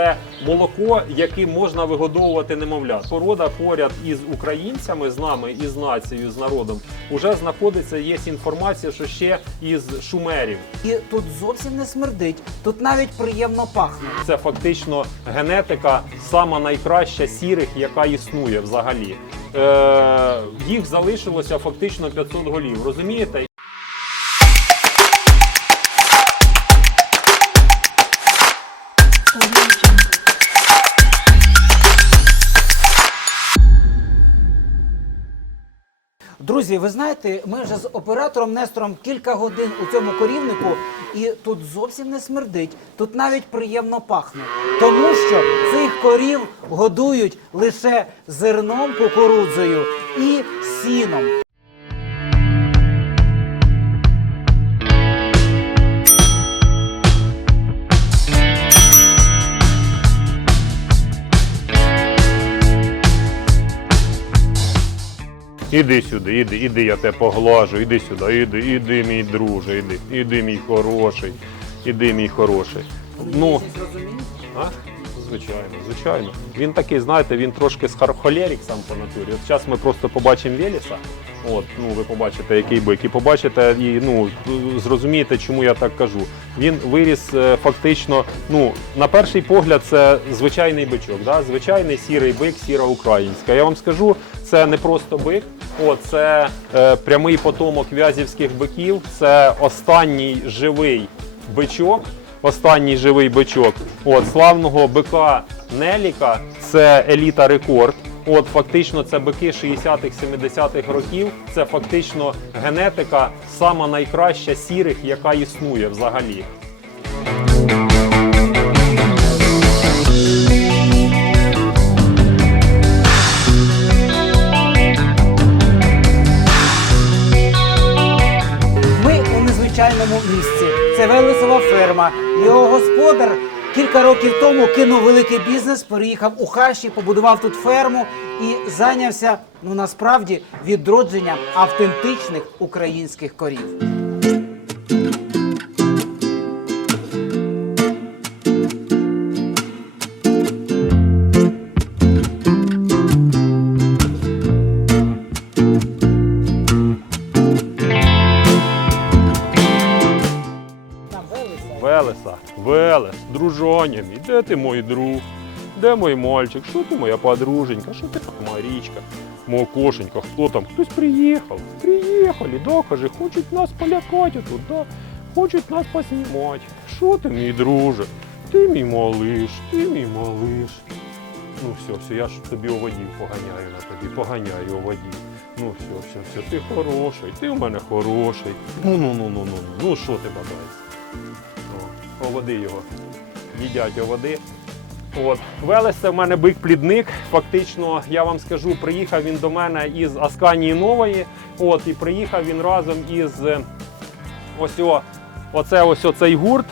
Це молоко, яким можна вигодовувати немовлят. Порода поряд із українцями, з нами, із нацією, з народом, уже знаходиться. Є інформація, що ще із шумерів. І тут зовсім не смердить, тут навіть приємно пахне. Це фактично генетика сама найкраща сірих, яка існує взагалі. Е, їх залишилося фактично 500 голів. Розумієте? Друзі, ви знаєте, ми вже з оператором Нестором кілька годин у цьому корівнику, і тут зовсім не смердить, тут навіть приємно пахне. Тому що цих корів годують лише зерном, кукурудзою і сіном. Іди сюди, іди, іди, я тебе поглажу, іди сюди, іди, іди, мій друже, іди, іди, мій хороший, іди, мій хороший. Ну, а? Звичайно, звичайно. Він такий, знаєте, він трошки схар- сам по натурі. От зараз ми просто побачимо Веліса. От, ну ви побачите, який бик, і побачите, і ну зрозумієте, чому я так кажу. Він виріс е, фактично. Ну, на перший погляд, це звичайний бичок, да? звичайний сірий бик, сіра українська. Я вам скажу, це не просто бик, О, це е, прямий потомок в'язівських биків. Це останній живий бичок останній живий бичок. От славного бика Неліка, це еліта рекорд. От фактично це бики 60-х, 70-х років. Це фактично генетика сама найкраща сірих, яка існує взагалі. Це Велесова ферма. Його господар кілька років тому кинув великий бізнес, переїхав у хащі, побудував тут ферму і зайнявся ну насправді відродженням автентичних українських корів. Ти мій друг? Де мій мальчик? Що ти моя подруженька? Що ти Марічка? Мого кошенька, хто там? Хтось приїхав. Приїхали, да, каже, хочуть нас полякати тут, да. Хочуть нас поснімати. Що ти, мій друже? Ти мій малиш, ти мій малиш. Ну все, все, я ж тобі оводів поганяю на тобі, поганяю оводів. Ну все, все, все, ти хороший, ти в мене хороший. Ну, ну, ну, ну, ну, ну, ну що ти бадаєш? О, оводи його. Їдять оводи. От. Велес в мене бик-плідник. Фактично, я вам скажу, приїхав він до мене із Асканії Нової. От, і приїхав він разом із е, ось о, оце ось цей гурт.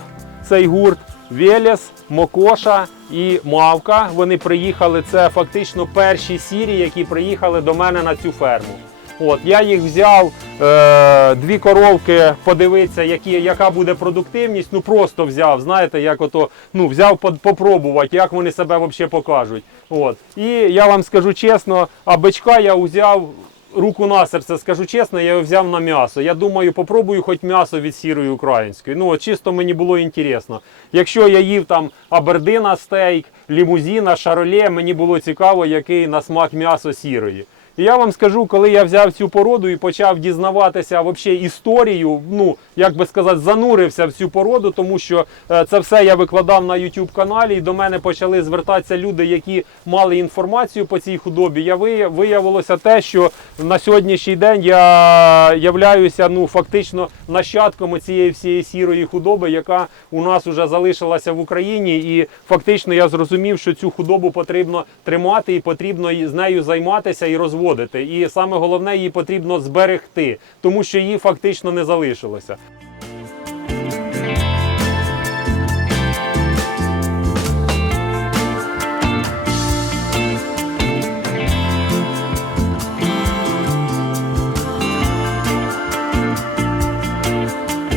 Цей гурт Велес, Мокоша і Мавка. Вони приїхали. Це фактично перші сірі, які приїхали до мене на цю ферму. От, я їх взяв, е, дві коровки, подивитися, які, яка буде продуктивність. Ну просто взяв, знаєте, як ото, ну, взяв под- попробувати, як вони себе взагалі покажуть. От. І я вам скажу чесно, а бичка я взяв руку на серце, скажу чесно, я його взяв на м'ясо. Я думаю, попробую хоч м'ясо від сірої української. Ну, чисто мені було інтересно. Якщо я їв там абердина стейк, лімузіна, шароле, мені було цікаво, який на смак м'ясо сірої. І я вам скажу, коли я взяв цю породу і почав дізнаватися вообще історію, ну як би сказати, занурився в цю породу, тому що е, це все я викладав на YouTube каналі, і до мене почали звертатися люди, які мали інформацію по цій худобі. Я виявилося те, що на сьогоднішній день я являюся ну фактично нащадком цієї всієї сірої худоби, яка у нас вже залишилася в Україні, і фактично я зрозумів, що цю худобу потрібно тримати і потрібно з нею займатися і розводити. І саме головне, її потрібно зберегти, тому що її фактично не залишилося.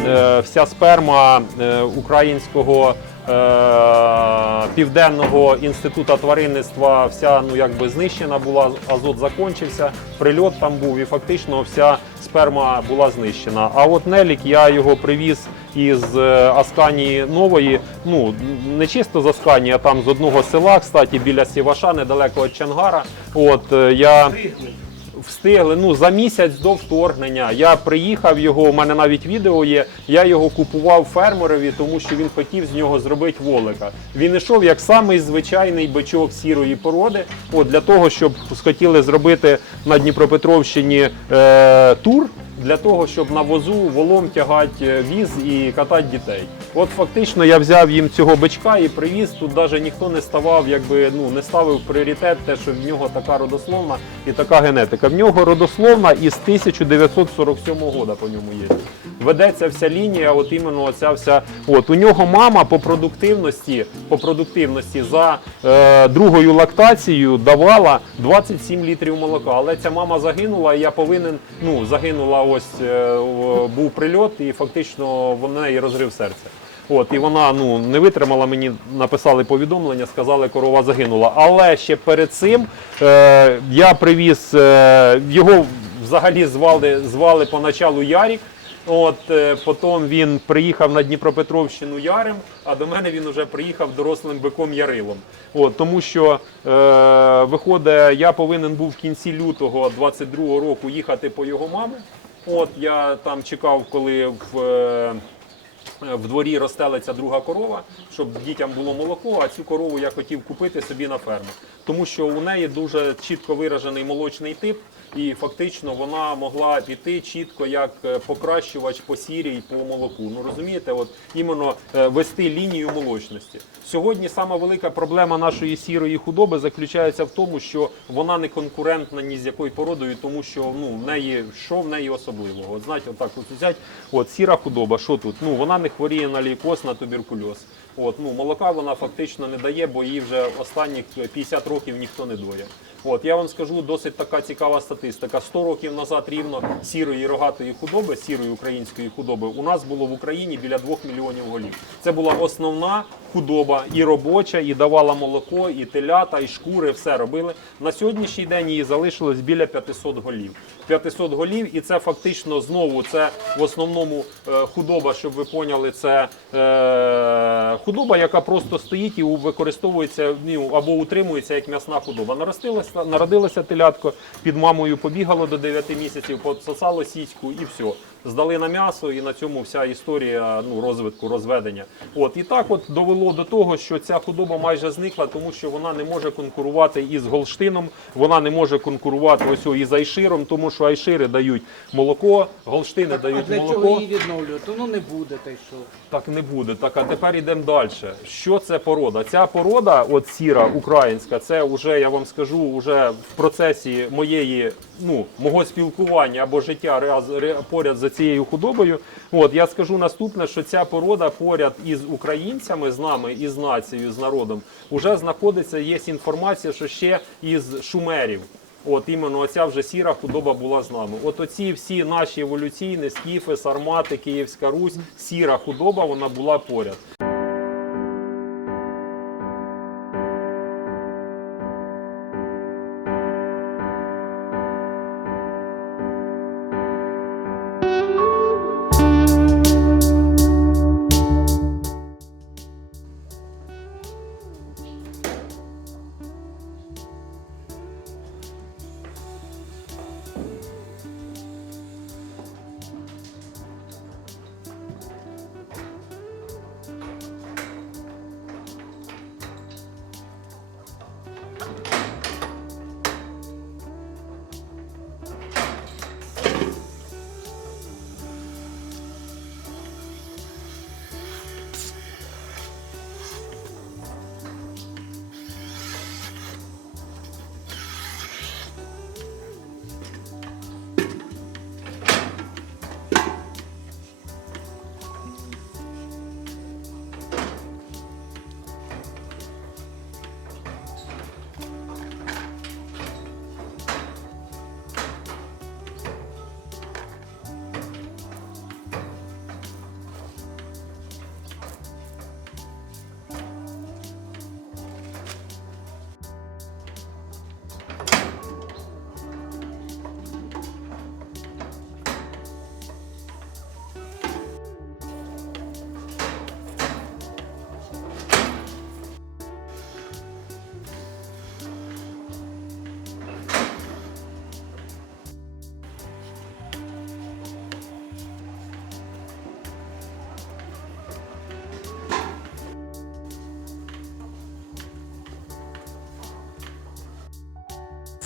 Е, Вся сперма е, українського Південного інституту тваринництва вся ну, якби знищена була, азот закінчився, прильот там був і фактично вся сперма була знищена. А от Нелік я його привіз із е, Асканії Нової, ну не чисто з Асканії, а там з одного села, кстати, біля Сіваша, недалеко від Чангара. От е, я встигли ну за місяць до вторгнення. Я приїхав його. У мене навіть відео є. Я його купував фермерові, тому що він хотів з нього зробити волика. Він йшов як самий звичайний бичок сірої породи. От для того, щоб схотіли зробити на Дніпропетровщині е, тур. Для того, щоб на возу волом тягати е, віз і катати дітей. От фактично я взяв їм цього бичка і привіз. Тут навіть ніхто не ставав, якби ну не ставив пріоритет те, що в нього така родословна і така генетика. В нього родословна із 1947 року по ньому є. Ведеться вся лінія, от іменно оця вся. От у нього мама по продуктивності, по продуктивності за е, другою лактацією давала 27 літрів молока. Але ця мама загинула, і я повинен, ну загинула ось е, був прильот, і фактично в неї розрив серця. От, і вона ну, не витримала, мені написали повідомлення, сказали, корова загинула. Але ще перед цим е, я привіз е, його взагалі звали, звали поначалу Ярік. От е, потім він приїхав на Дніпропетровщину Ярем, а до мене він вже приїхав дорослим биком Ярилом. От, тому що е, виходить, я повинен був в кінці лютого 22-го року їхати по його маму. От я там чекав, коли в. е, в дворі розстелиться друга корова, щоб дітям було молоко, а цю корову я хотів купити собі на ферму. Тому що у неї дуже чітко виражений молочний тип, і фактично вона могла піти чітко як е, покращувач по сірі і по молоку. Ну розумієте, от іменно е, вести лінію молочності. Сьогодні сама велика проблема нашої сірої худоби заключається в тому, що вона не конкурентна ні з якою породою, тому що ну в неї що в неї особливого. От знаєте, отак от взять, от сіра худоба, що тут? Ну вона не хворіє на лейкоз, на туберкульоз. От ну молока вона фактично не дає, бо її вже останніх 50 років ніхто не доє. От я вам скажу досить така цікава статистика. 100 років назад рівно сірої рогатої худоби, сірої української худоби, у нас було в Україні біля 2 мільйонів голів. Це була основна худоба і робоча, і давала молоко, і телята, і шкури, все робили. На сьогоднішній день її залишилось біля 500 голів. 500 голів, і це фактично знову це в основному е, худоба, щоб ви поняли, це е, худоба, яка просто стоїть і використовується ну, або утримується як м'ясна худоба. Народилося, народилося телятко, під мамою побігало до 9 місяців, пососало сіську і все. Здали на м'ясо, і на цьому вся історія ну, розвитку, розведення. От і так от довело до того, що ця худоба майже зникла, тому що вона не може конкурувати із Голштином, вона не може конкурувати ось із Айширом, тому що Айшири дають молоко, Голштини А дають для молоко. чого її відновлювати? Ну не буде, та й що. Так не буде. Так, а тепер йдемо далі. Що це порода? Ця порода, от сіра українська, це вже я вам скажу, вже в процесі моєї, ну, мого спілкування або життя раз- поряд за цією худобою. От я скажу наступне, що ця порода поряд із українцями, з нами, із нацією, з народом, вже знаходиться. Є інформація, що ще із шумерів. От іменно оця вже сіра худоба була з нами. От оці всі наші еволюційні скіфи, сармати, Київська Русь, сіра худоба, вона була поряд.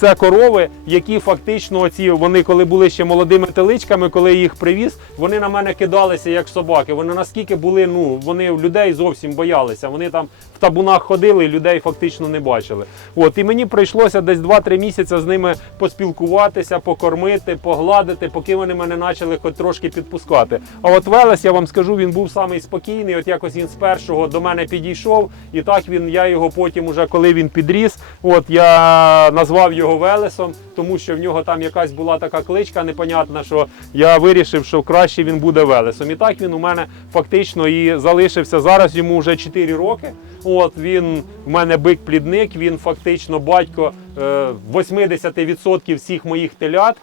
Це корови, які фактично оці, вони коли були ще молодими теличками, коли їх привіз, вони на мене кидалися як собаки. Вони наскільки були, ну вони людей зовсім боялися. Вони там в табунах ходили і людей фактично не бачили. От і мені прийшлося десь 2-3 місяці з ними поспілкуватися, покормити, погладити, поки вони мене почали хоч трошки підпускати. А от Велес, я вам скажу, він був самий спокійний. От якось він з першого до мене підійшов, і так він, я його потім, уже коли він підріс, от я назвав його Велесом, тому що в нього там якась була така кличка непонятна, що я вирішив, що краще він буде Велесом. І так він у мене фактично і залишився. Зараз йому вже 4 роки. От він в мене бик-плідник, він фактично батько е, 80% всіх моїх телят.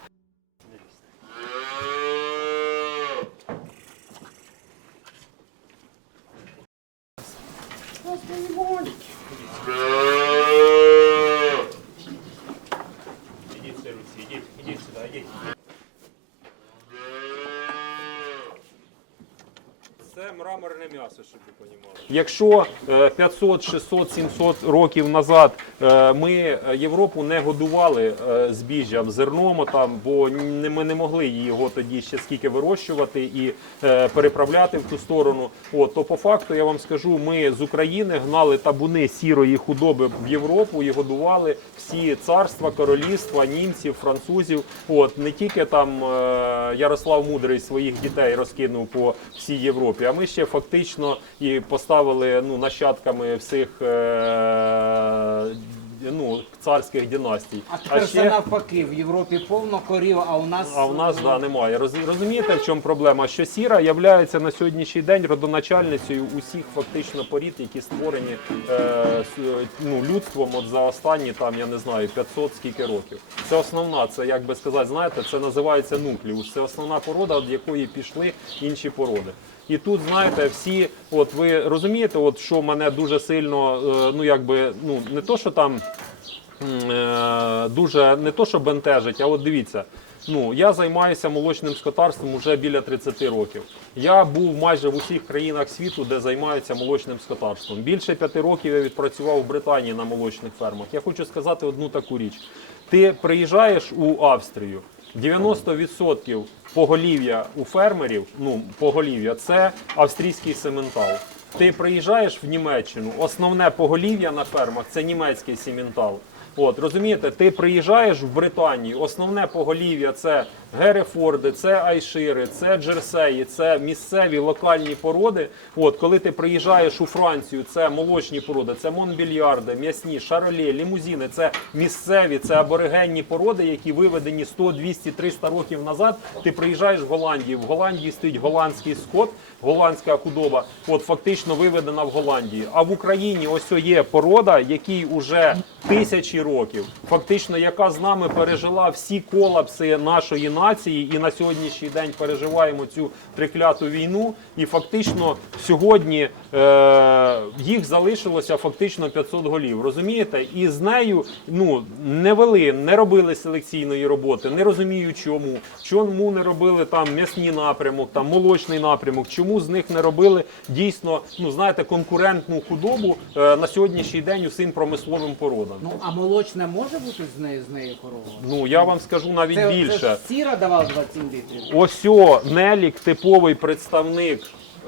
Ідіть, м'ясо, щоб ви розуміли. Якщо е, 500, 600, 700 років назад е, ми е, Європу не годували е, збіжжям, зерном, там, бо ми не могли його тоді ще скільки вирощувати і переправляти в ту сторону. От, то по факту я вам скажу, ми з України гнали табуни сірої худоби в Європу і годували всі царства, королівства, німців, французів. От не тільки там Ярослав Мудрий своїх дітей розкинув по всій Європі, а ми ще фактично і поставили ну, нащадками всіх. Е, Ну, царських династій. А тепер все навпаки, в Європі повно корів, а у нас а в нас да, немає. Роз- Розумієте, в чому проблема? Що сіра є на сьогоднішній день родоначальницею усіх фактично порід, які створені е, с- ну, людством от за останні там, я не знаю, 500 скільки років. Це основна, це як би сказати, знаєте, це називається нуклеус. Це основна порода, від якої пішли інші породи. І тут, знаєте, всі, от ви розумієте, от що мене дуже сильно, е, ну якби, ну не то, що там е, дуже не то, що бентежить, а от дивіться. Ну, я займаюся молочним скотарством вже біля 30 років. Я був майже в усіх країнах світу, де займаються молочним скотарством. Більше п'яти років я відпрацював в Британії на молочних фермах. Я хочу сказати одну таку річ: ти приїжджаєш у Австрію. 90% поголів'я у фермерів, ну поголів'я, це австрійський сементал. Ти приїжджаєш в Німеччину, основне поголів'я на фермах це німецький сементал. От розумієте, ти приїжджаєш в Британію, основне поголів'я це герефорди, це айшири, це джерсеї, це місцеві локальні породи. От коли ти приїжджаєш у Францію, це молочні породи, це монбільярди, м'ясні, шаролі, лімузини, це місцеві, це аборигенні породи, які виведені 100, 200, 300 років назад. Ти приїжджаєш в Голландію. В Голландії стоїть голландський скот, голландська худоба, от фактично виведена в Голландії. А в Україні ось є порода, якій уже тисячі років, фактично, яка з нами пережила всі колапси нашої нації, і на сьогоднішній день переживаємо цю трикляту війну. І фактично сьогодні е, їх залишилося фактично 500 голів. Розумієте? І з нею ну не вели, не робили селекційної роботи. Не розумію, чому. Чому не робили там м'ясні напрямок, там молочний напрямок, чому з них не робили дійсно, ну знаєте, конкурентну худобу е, на сьогоднішній день усім промисловим породам. Ну а молочне може бути з нею з нею корова? Ну я вам скажу навіть Це, більше. це сіра давала 27 літрів. Ось о, Нелік типовий представник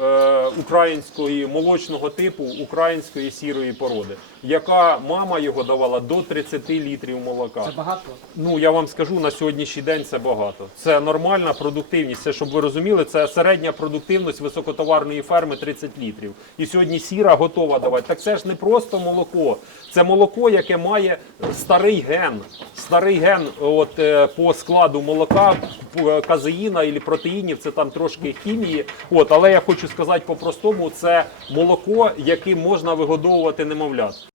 е, української молочного типу, української сірої породи, яка мама його давала до 30 літрів молока. Це багато. Ну я вам скажу на сьогоднішній день це багато. Це нормальна продуктивність. Це щоб ви розуміли, це середня продуктивність високотоварної ферми 30 літрів. І сьогодні сіра готова давати. Так це ж не просто молоко. Це молоко, яке має старий ген. Старий ген, от е, по складу молока, казеїна і протеїнів, це там трошки хімії. От, але я хочу сказати по-простому, це молоко, яким можна вигодовувати немовлят.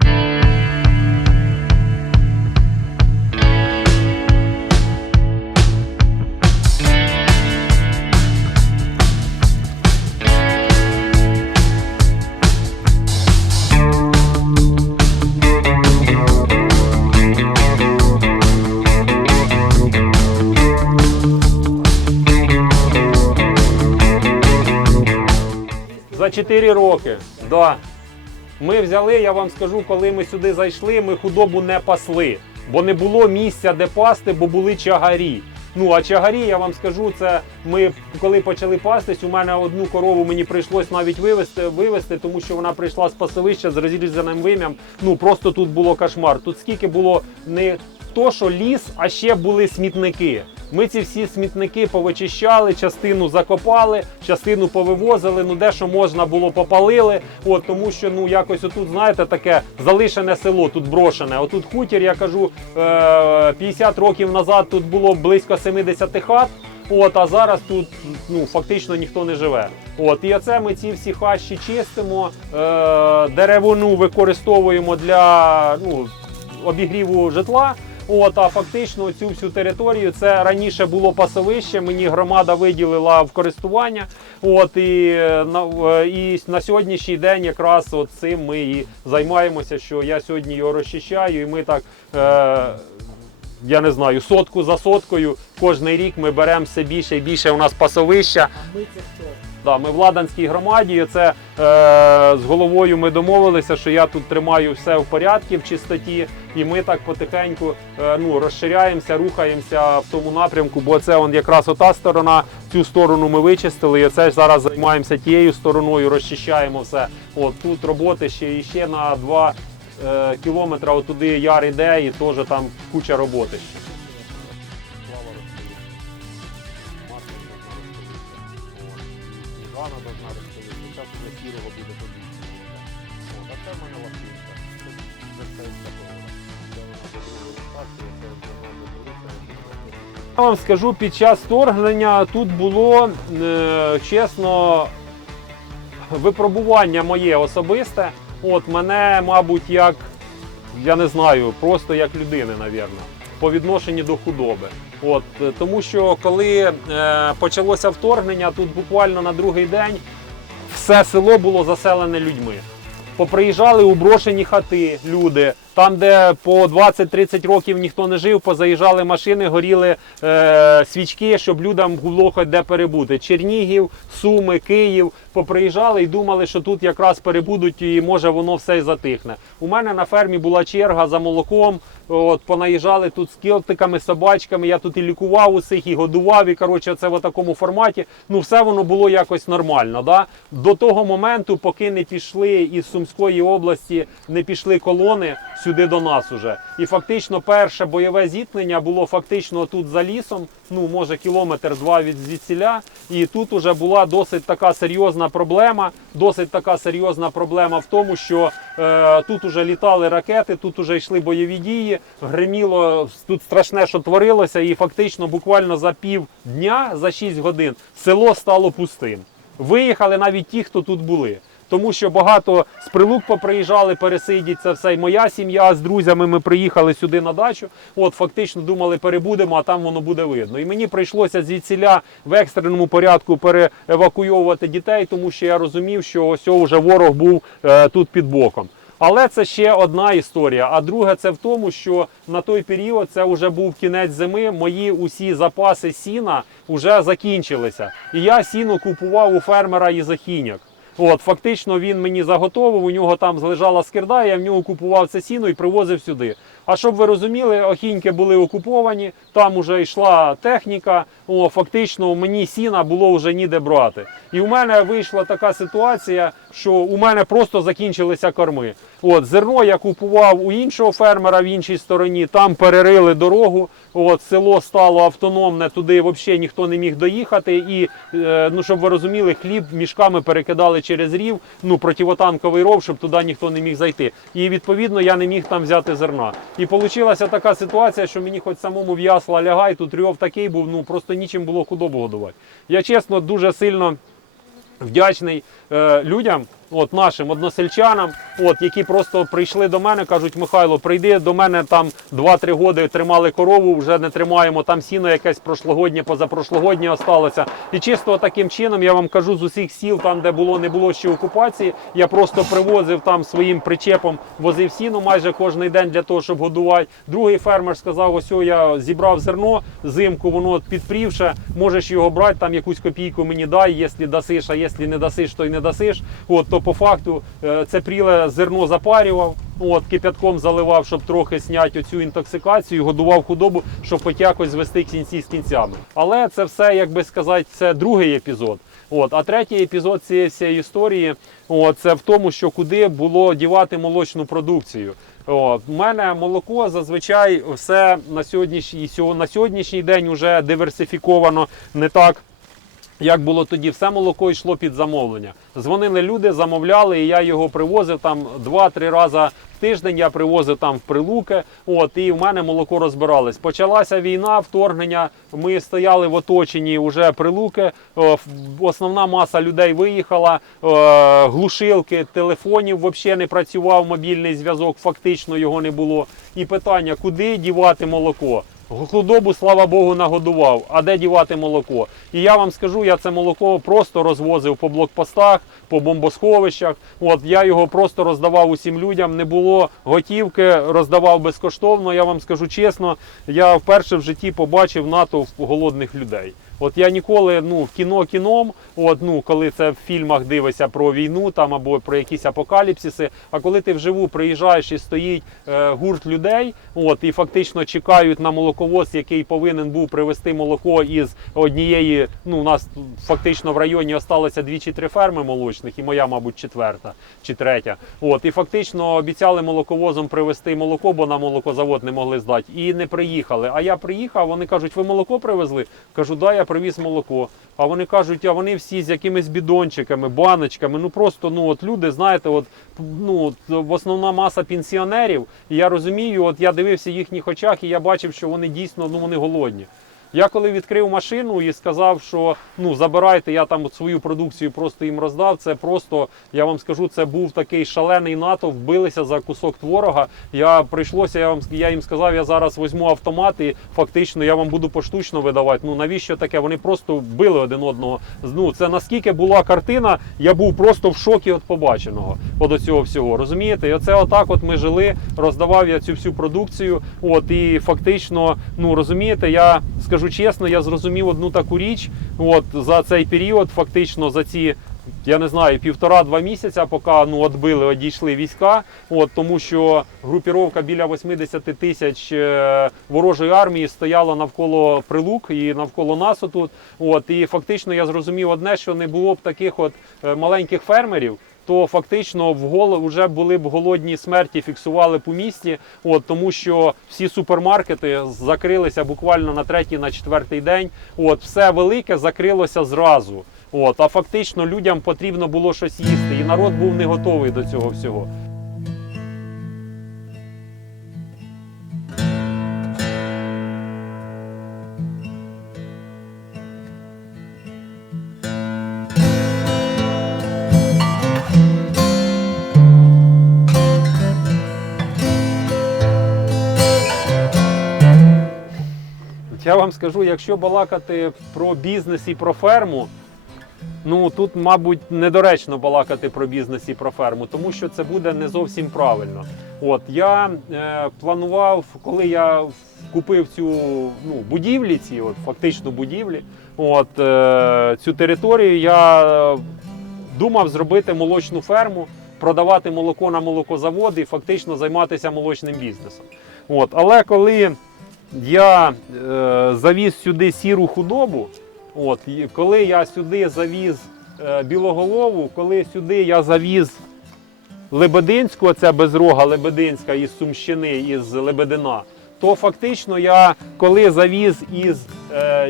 4 роки. Да. Ми взяли, я вам скажу, коли ми сюди зайшли, ми худобу не пасли. бо не було місця, де пасти, бо були чагарі. Ну а чагарі, я вам скажу, це ми коли почали пастись, у мене одну корову мені прийшлось навіть вивезти, вивезти, тому що вона прийшла з пасовища з розрізаним вим'ям. Ну просто тут було кошмар. Тут скільки було не то, що ліс, а ще були смітники. Ми ці всі смітники повичищали, частину закопали, частину повивозили. Ну де що можна було, попалили. От тому, що ну якось отут, знаєте, таке залишене село, тут брошене. Отут хутір, я кажу, е, 50 років назад тут було близько 70 хат. От, а зараз тут ну, фактично ніхто не живе. От, і оце ми ці всі хащі чистимо, е, деревину використовуємо для ну, обігріву житла. От, а фактично цю всю територію це раніше було пасовище. Мені громада виділила в користування. От і е, на, е, і на сьогоднішній день якраз от цим ми і займаємося. Що я сьогодні його розчищаю, і ми так. Е, я не знаю, сотку за соткою. Кожний рік ми беремо все більше і більше. У нас пасовища. А ми це хто? Да, ми в Ладанській громаді. Це е, з головою ми домовилися, що я тут тримаю все в порядку, в чистоті, і ми так потихеньку е, ну, розширяємося, рухаємося в тому напрямку, бо це он якраз ота сторона. Цю сторону ми вичистили. І це ж зараз займаємося тією стороною, розчищаємо все. От тут роботи ще і ще на два е, кілометри отуди яр іде, і теж там куча роботи Це вона до другої стації, це вже вона беруться. Я вам скажу, під час вторгнення тут було, е, чесно, випробування моє особисте. От мене, мабуть, як я не знаю, просто як людини, навірно, по відношенню до худоби. От е, тому, що коли е, почалося вторгнення, тут буквально на другий день все село було заселене людьми. Поприїжджали у брошені хати люди. Там, де по 20-30 років ніхто не жив, позаїжджали машини, горіли е, свічки, щоб людям було хоч де перебути. Чернігів, Суми, Київ поприїжджали і думали, що тут якраз перебудуть і може воно все й затихне. У мене на фермі була черга за молоком. От понаїжджали тут з кілтиками, собачками. Я тут і лікував усіх, і годував. І коротше, це в такому форматі. Ну, все воно було якось нормально. Да? До того моменту, поки не пішли із Сумської області, не пішли колони сюди до нас уже. І фактично перше бойове зіткнення було фактично тут за лісом. Ну, може, кілометр-два від звідсіля. І тут уже була досить така серйозна проблема. Досить така серйозна проблема в тому, що е, тут уже літали ракети, тут уже йшли бойові дії, гриміло тут страшне, що творилося, і фактично буквально за пів дня, за 6 годин, село стало пустим. Виїхали навіть ті, хто тут були. Тому що багато з прилук поприїжджали, пересидіть це все. І моя сім'я з друзями ми приїхали сюди на дачу. От фактично думали, перебудемо, а там воно буде видно. І мені прийшлося звідсіля в екстреному порядку переевакуйовувати дітей, тому що я розумів, що ось вже ворог був е, тут під боком. Але це ще одна історія. А друге, це в тому, що на той період це вже був кінець зими. Мої усі запаси сіна вже закінчилися. І я сіно купував у фермера Єзахіняк. От, фактично він мені заготовив, у нього там залежала скирда, я в нього купував це сіно і привозив сюди. А щоб ви розуміли, охіньки були окуповані, там вже йшла техніка. О, фактично мені сіна було вже ніде брати. І у мене вийшла така ситуація, що у мене просто закінчилися корми. От зерно я купував у іншого фермера в іншій стороні, там перерили дорогу. От село стало автономне, туди взагалі ніхто не міг доїхати. І е, ну щоб ви розуміли, хліб мішками перекидали через рів, ну противотанковий ров, щоб туди ніхто не міг зайти. І відповідно я не міг там взяти зерна. І вийшла така ситуація, що мені хоч самому в ясла лягай, тут рьов такий був, ну просто нічим було худобу годувати. Я чесно дуже сильно вдячний е, людям, от нашим односельчанам, от які просто прийшли до мене, кажуть, Михайло, прийди до мене там 2-3 роки тримали корову, вже не тримаємо. Там сіно якесь прошлогоднє, позапрошлогоднє осталося. І чисто таким чином я вам кажу з усіх сіл, там де було не було ще окупації. Я просто привозив там своїм причепом, возив сіно майже кожен день для того, щоб годувати. Другий фермер сказав: ось я зібрав зерно, зимку воно підпрівше, можеш його брати, там якусь копійку мені дай, якщо дасиш, а якщо не дасиш, то й не дасиш. От, Тобто, по факту, е, це пріле зерно запарював, от, кипятком заливав, щоб трохи зняти оцю інтоксикацію, годував худобу, щоб хоч якось звести кінці з кінцями. Але це все, як би сказати, це другий епізод. От, а третій епізод цієї всієї історії от, це в тому, що куди було дівати молочну продукцію. От, у мене молоко зазвичай все на сьогоднішній, на сьогоднішній день вже диверсифіковано не так. Як було тоді, все молоко йшло під замовлення. Дзвонили люди, замовляли, і я його привозив там два-три рази в тиждень. Я привозив там в прилуки. От і в мене молоко розбиралось. Почалася війна, вторгнення. Ми стояли в оточенні вже прилуки. Основна маса людей виїхала. Глушилки, телефонів взагалі не працював. Мобільний зв'язок, фактично його не було. І питання, куди дівати молоко? Худобу, слава Богу, нагодував. А де дівати молоко? І я вам скажу, я це молоко просто розвозив по блокпостах, по бомбосховищах. От я його просто роздавав усім людям. Не було готівки, роздавав безкоштовно. Я вам скажу чесно, я вперше в житті побачив натовп голодних людей. От я ніколи ну в кіно кіном, от ну коли це в фільмах дивишся про війну там або про якісь апокаліпсиси. А коли ти вживу приїжджаєш і стоїть е, гурт людей, от і фактично чекають на молоковоз, який повинен був привезти молоко із однієї. Ну у нас фактично в районі осталося дві чи три ферми молочних, і моя, мабуть, четверта чи третя. От і фактично обіцяли молоковозом привезти молоко, бо на молокозавод не могли здати, і не приїхали. А я приїхав, вони кажуть, ви молоко привезли? Кажу, да, я привіз молоко. А вони кажуть, а вони всі з якимись бідончиками, баночками. Ну просто ну от люди, знаєте, от ну от, основна маса пенсіонерів. І я розумію, от я дивився в їхніх очах, і я бачив, що вони дійсно ну вони голодні. Я коли відкрив машину і сказав, що ну забирайте, я там от свою продукцію просто їм роздав. Це просто, я вам скажу, це був такий шалений натовп, билися за кусок творога. Я прийшлося, я вам я їм сказав, я зараз візьму автомат і фактично я вам буду поштучно видавати. Ну навіщо таке? Вони просто били один одного. Ну це наскільки була картина, я був просто в шокі від побаченого от цього всього. Розумієте? І оце отак от ми жили, роздавав я цю всю продукцію. От і фактично, ну розумієте, я скажу чесно, я зрозумів одну таку річ. От за цей період, фактично, за ці. Я не знаю, півтора-два місяця, поки ну отбили, одійшли війська. От тому, що групіровка біля 80 тисяч е, ворожої армії стояла навколо прилук і навколо нас отут. От і фактично я зрозумів одне, що не було б таких от е, маленьких фермерів. То фактично в гол вже були б голодні смерті, фіксували по місті. От тому, що всі супермаркети закрилися буквально на третій, на четвертий день. От все велике закрилося зразу. От, а фактично людям потрібно було щось їсти, і народ був не готовий до цього всього. Я вам скажу, якщо балакати про бізнес і про ферму, ну тут, мабуть, недоречно балакати про бізнес і про ферму, тому що це буде не зовсім правильно. От я е, планував, коли я купив цю ну, будівлі, ці от фактично будівлі, от е, цю територію, я думав зробити молочну ферму, продавати молоко на молокозаводи і фактично займатися молочним бізнесом. От, але коли я е, завіз сюди сіру худобу. От, коли я сюди завіз е, білоголову, коли сюди я завіз Лебединську, це безрога Лебединська із Сумщини, із Лебедина, то фактично я коли завіз із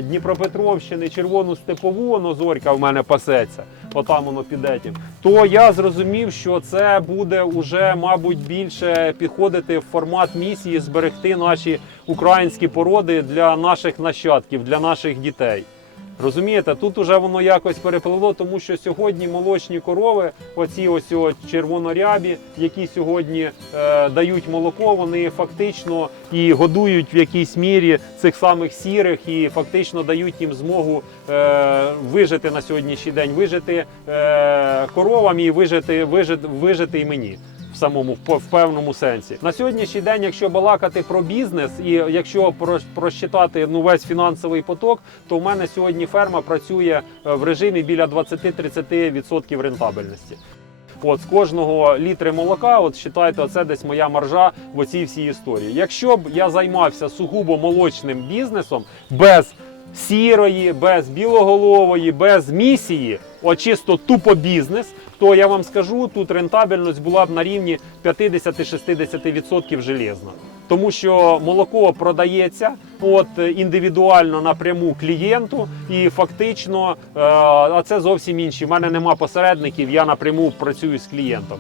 Дніпропетровщини червону степову, воно зорька в мене пасеться, отам воно під етім, то я зрозумів, що це буде уже, мабуть, більше підходити в формат місії зберегти наші українські породи для наших нащадків, для наших дітей. Розумієте, тут уже воно якось перепливло, тому що сьогодні молочні корови, оці ось червонорябі, які сьогодні е, дають молоко, вони фактично і годують в якійсь мірі цих самих сірих, і фактично дають їм змогу е, вижити на сьогоднішній день, вижити е, коровам і вижити, вижити, вижити і мені самому в певному сенсі. На сьогоднішній день, якщо балакати про бізнес, і якщо про- просчитати ну весь фінансовий поток, то в мене сьогодні ферма працює е, в режимі біля 20-30% рентабельності. От з кожного літри молока, от вважайте, оце десь моя маржа в оцій всій історії. Якщо б я займався сугубо молочним бізнесом без сірої, без білоголової, без місії, от чисто тупо бізнес, то я вам скажу, тут рентабельність була б на рівні 50-60% железна. Тому що молоко продається от індивідуально напряму клієнту, і фактично, е, а це зовсім інші. У мене нема посередників, я напряму працюю з клієнтом.